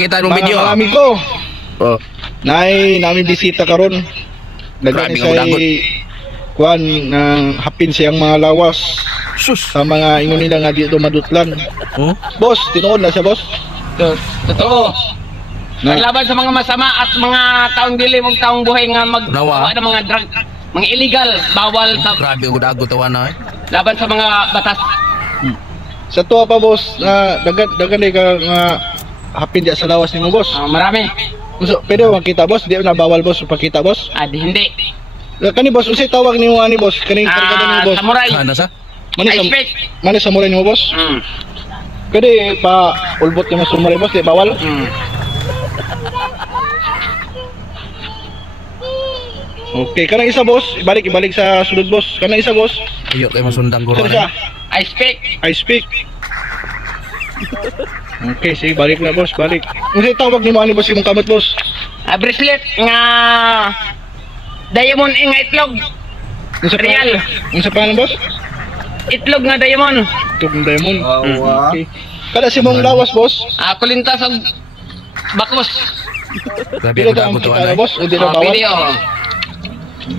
Kita yung video. Marami ko. Oh. Namin bisita karon. Daghan Grabe, siya dagot. kuan ng hapin siyang mga lawas Sus. sa mga ingon nila nga dito madutlan. Oh. Boss, tinuod na siya, boss. Totoo. Na, Laban sa mga masama at mga taong dili mong taong buhay nga Nawa. ng mga drug, mga illegal, bawal sa Grabe udago tawa na eh. laban sa mga batas. sa tuwa pa, boss, na daghan ka nga hapin diya sa lawas nimo, boss. Marami. So, pwede ba makita, boss? Di na bawal, boss, pakita, boss. Hindi. Kani, boss, usay tawag nimo ani, boss. Kani kargada nimo, boss. Samurai. Ano sa? Mani samurai nimo, boss. Pwede pa ulbot nimo samurai, boss, di bawal. Okay, kanang isa, boss. Ibalik sa sulod, boss. Kanang isa, boss. Ayo kay masundang guro. Saan siya? I speak. Okay, sige, balik na, boss, balik. Usay tawag nimo ani, boss, imong kamot, boss. Bracelet nga diamond nga itlog. Unsa pa? Real. Unsa pa, boss? Itlog nga diamond. Tugong diamond. Okay. Kada si mong lawas, boss. Kulintas ang bakos. Grabe Pila ka udago ang tawa kita na na, eh. boss? O di na bawal? Video.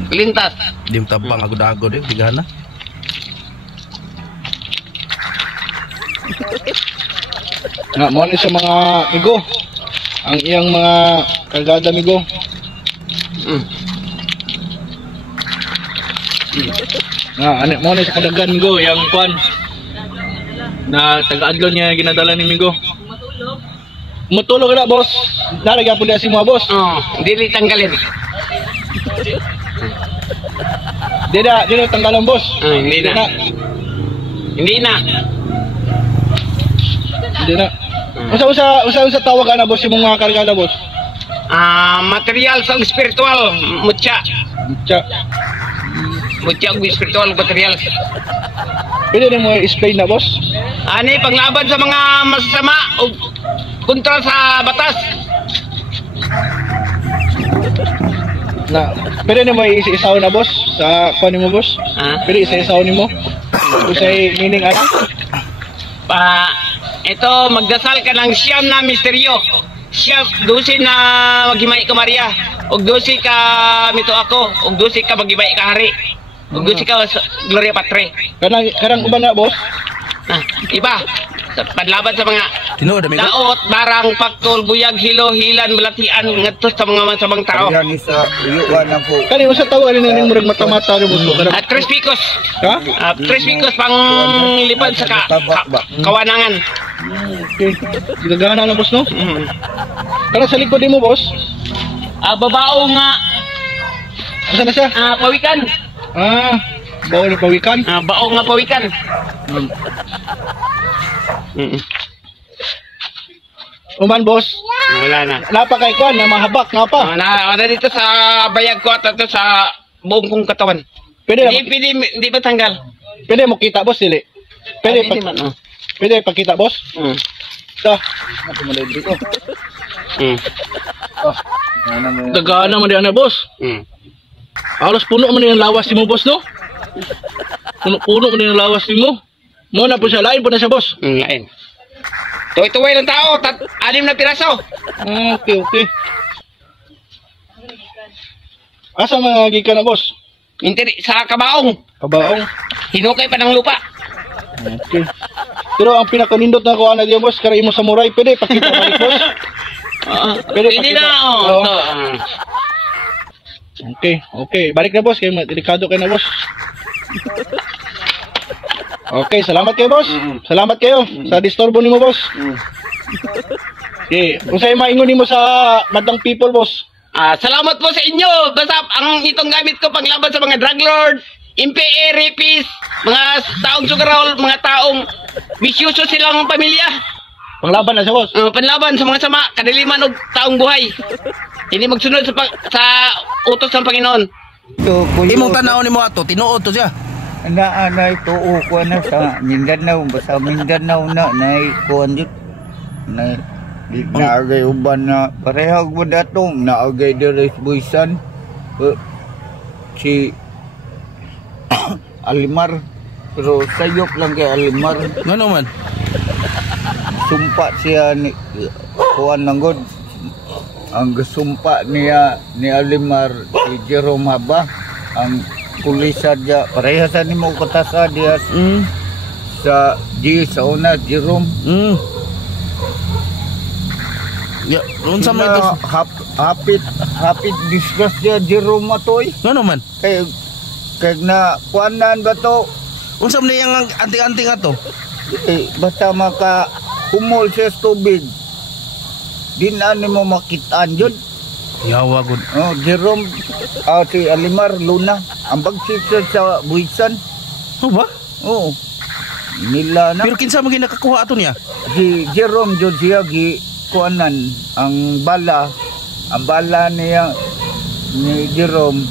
Kulintas. Di mo tabang udago din tigana. Nga, mo ni sa mga migo. Ang iyang mga kagada migo. Nga, mo ni sa kadagan migo, yang kwan. Na taga-adlaw niya ginadala ni migo. Matulog na, boss. Naragyan po niya si mga boss. Dili tanggalin. Di na tanggalan, boss. Hindi na. Hindi na. Hindi na. Usa tawag ka na, boss, yung mga kargada, boss. Material sa spiritual. Mutya. Tsa. Mutya og spiritual material. Pwede rin mo i-explain na, boss. Ani panglaban sa mga masasama o kontra sa batas. Na, pwede rin mo isa-isaw na, boss, sa kwan mo, boss. Pwede isa-isaw ni mo. Usay meaning ano? Ito magdasal ka ng siyam na misteryo. Siyam, 12 na maghimay ka Maria. Og 12 ka mito ako. Og 12 ka maghimay ka Hari. Og 12 ka Gloria Patri. Karang uban na, boss. Iba. Panlaban sa mga Tinuod amigo. daot, barang, paktol, buyag, hilo, hilan, balatian, ngadto sa mga masamang tao. Yan isa, iyuan ako. Kani usa tawag ni ning murag mata-mata ni boss. Tres picos. Ha? Tres picos pang lipad sa kawanangan. Okay. Gagana na, boss, no? Kana sa likod mo, boss. Babao nga Asa na siya? pawikan. Bawal na pawikan. Bao nga pawikan. Uman, boss. Wala na. Napakay kwan na mahabak nga pa. Na dito sa bayag ko at ito sa buong kong katawan. Pwede Hindi ba tanggal? pwede mo kita, boss, dili. Pwede Hindi man. pwede pakita, boss. Ta. Ako mo dito. Dagana man diyan, boss. Alas puno man yung lawas mo, boss, no? Puno man yung lawas mo. Mo na po siya, lain po na siya, boss. Lain. Tuway-tuway ng tao, 6 na piraso. Okay. Asa mga gikan na, boss? Sa kabaong. Kabaong. Hinukay pa ng lupa. Okay. Pero ang pinakanindot na ko ana diyan, boss, kara imo samurai, pwede pakita balik, boss. Pwede Hindi pakita. na. Oo. Okay. Balik na, boss, kay delikado kay na, boss. Okay, salamat kayo, boss. Salamat kayo sa disturbo nimo, boss. Okay, unsay maingon nimo sa madang people, boss? Salamat po sa inyo. Basta ang itong gamit ko panglaban sa mga drug lord, MPA, rapist, mga taong sugarol, mga taong bisyoso silang pamilya. Panglaban na siya, boss. Panlaban sa mga sama, kadiliman og taong buhay. Hindi magsunod sa utos ng Panginoon. Imong tanaw nimo ato, tinuod to siya. Naanay tuo ko na sa Mindanao, basta Mindanao na kuan jud. Na di naagay uban na parehag mo datong naagay dire buisan. Si Alimar, pero sayop lang kay Alimar. Ngano man? Sumpa siya ni kuan lang gud. Ang gasumpa niya ni Alimar si Jerome Haba ang pulisa dia parehasan nimo katasa dia sa sa una Jerome. Ya, unsa man ito? Hapit discuss dia Jerome atoy. Ngano man? Kay na kuanan ba to? Unsa man yang anting-anting ato? Basta maka humol siya sa tubig. Di na mo makitaan yun. Yawa gud. Oh, Jerome, si Alimar, Luna. Ang bagsisya sa buwisan. Oh ba? Oo. Nila na. Pero kinsa man ginakakuha ato niya? Si Jerome, dyan siya, kuanan, ang bala niya, ni Jerome,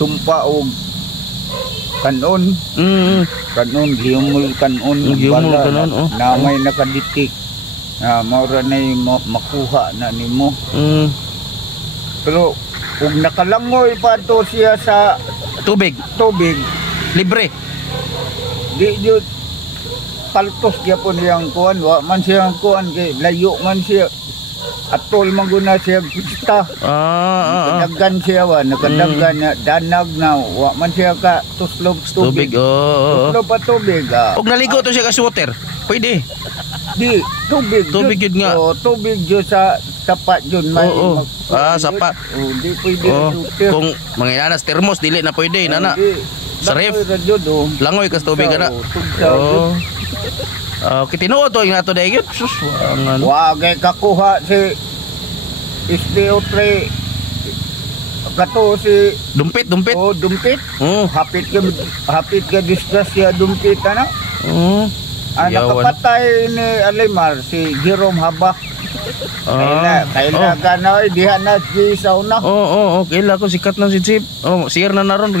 sumpa og kanon. Kanon, gihumol kanon. Gihumol kanon, oh. Na may nakaditik. Maura na makuha na nimo. Pero kung nakalangoy pa to siya sa Tubig. libre. Di jud paltos gyapon yang kuan, wa man siya kuan kay layo man siya. Atol man guna siya pista. Nakadagan siya nakadagan na danag na wa man siya ka tuslob tubig. Tuslob pa tubig. Og naligo to siya ka water. Pwede. Di tubig yun nga. Tubig jud sa sapat jud may. Sapat. Di pwede shooter. Kung manginanas termos dili na pwede nana. Sa ref. Langoy kas tubig ana. Kitinuod to yung nato dayon. Sus, ano. Wagay kakuha si SDO3 kato si dumpit. dumpit. Hapit ka disgrasya dumpit ana. Nakapatay ni Alimar si Jerome Haba. Kailangan na diha na si sauna. Kaila ko sikat na si Chip. Share na naron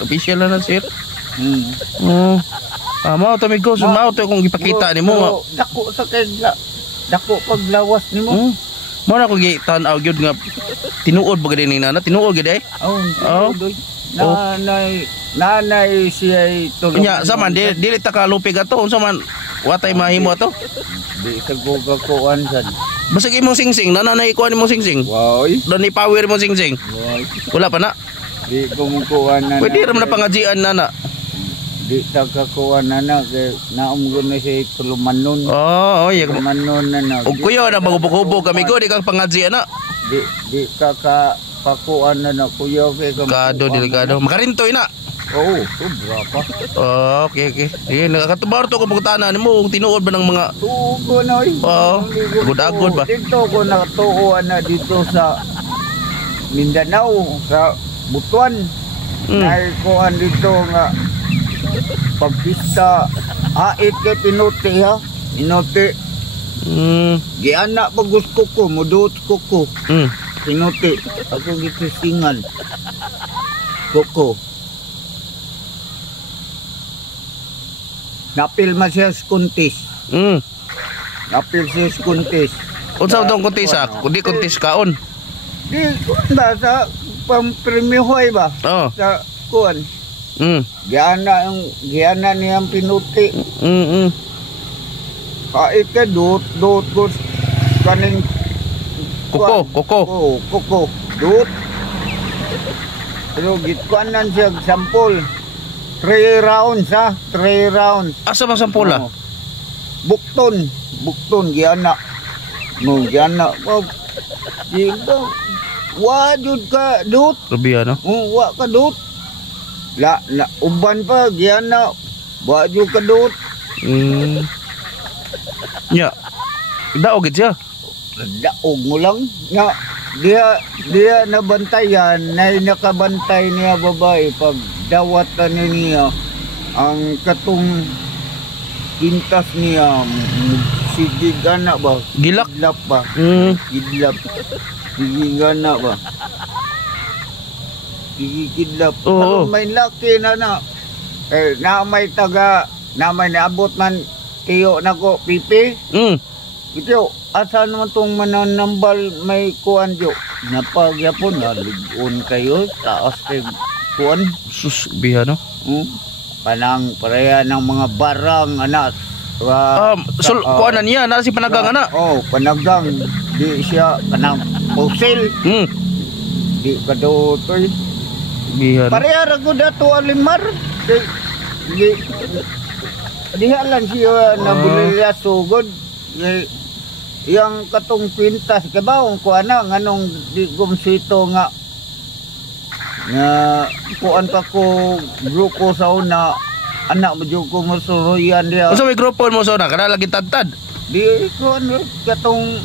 official na share. Mao to migo, mao to kung ipakita nimo. Dako sa kay dako paglawas nimo. Mo na ko gi-tan-aw gyud nga tinuod ba gid ni nana, tinuod gid ay. Nanay siya tulong. Nya saman dili ta ka lupig ato, unsa man watay mahimo ato? Di sa kuan sad. Basig imong singsing, nanay kuan imong singsing. Woy. Dan ni power mo singsing. Woy. Wala pa na. Di ko mo kuan na. Pwede ra man pangajian nana. Di ta ka kuan na kay naumgon na siya tulumanon. Tulumanon na. Og kuyo na magubog-ubog kami go di kang pangajian na. Di ka pakuan na kuyo kay delikado. Makarintoy na. Sobra pa. Okay. Nakakatubar to kung pagtanan mo kung tinuod ba ng mga tugo na agod ba? Dito ko natuuan na dito sa Mindanao, sa Butuan. Ay kuan dito nga pagpista hait kay pinuti ha. Pinuti. Giana pagus ko mudot ko. Pinuti. Ako gitistingan. Koko. Napil man siya sa kuntis. Napil siya sa kuntis. Unsa utong kuntis kundi kuntis kaon. Di kuan ba sa pampremyohoy ba? Sa kuan. Giana niyang pinuti. Kait ka dot ko kaning Koko. Dot. Pero gitkuanan siya sampol. 3 rounds. Asa man sampula? Bukton giana. Giana. Wajud ka dot. Rubiya no? Wa ka dot. La uban pa giana. Wajud ka dot. Nya. Daog gid siya. Daog mo lang. Nya dia nabantayan, nakabantay niya babae pag dawatan niya ang katong pintas niya sigigana ba? Gilak ba? Gidlap. Sigigana ba? Sigigidlap. Pero may laki na na may naabot man tiyo na ko pipi. Ito, asa naman itong mananambal may kuwan dyo? Napagyapon, naligon kayo, taas kay kuwan. Sus, biha no? Panang pareha ng mga barang, anak. Kuanan niya na si panagang ana. Oh, panagang di siya kanang pusil. Di kadotoy. Bihan. Pareha ra ko dato alimar. Di halan siya na bulilya sugod. Yang katong pintas kabaw ko ana nganong di gumsito nga kuan pa ko grupo sa una anak mo jud ko musuroyan dia. Unsa may grupo mo sa una kana lagi tadtad? Di kuan katong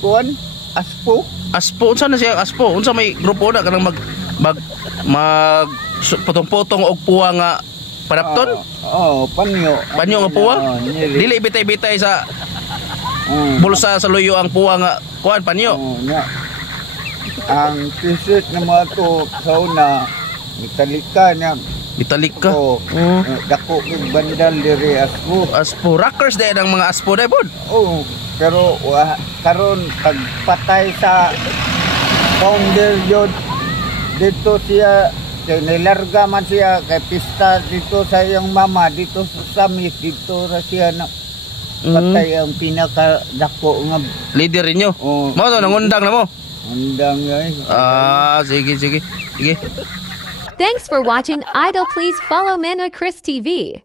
kuan aspo. Aspo unsa na siya aspo? Unsa may grupo na kanang mag putong-putong og puwa nga panapton? Panyo. Panyo nga puwa? Dili bitay-bitay sa bulsa sa luyo ang puwa nga kuan panyo. Ang t-shirt na mga to sa una Metallica niya. Metallica. Dako ng bandal diri aspo. Aspo rockers day ang mga aspo day pod. Pero karon pagpatay sa founder yun dito siya kay nilarga man siya kay pista dito sa iyang mama dito sa Samis dito ra siya na patay ang pinaka dako nga leader niyo. Mo to nangundang na mo. Undang ay. Sige. Thanks for watching Idol. Please follow Manoy Chris TV.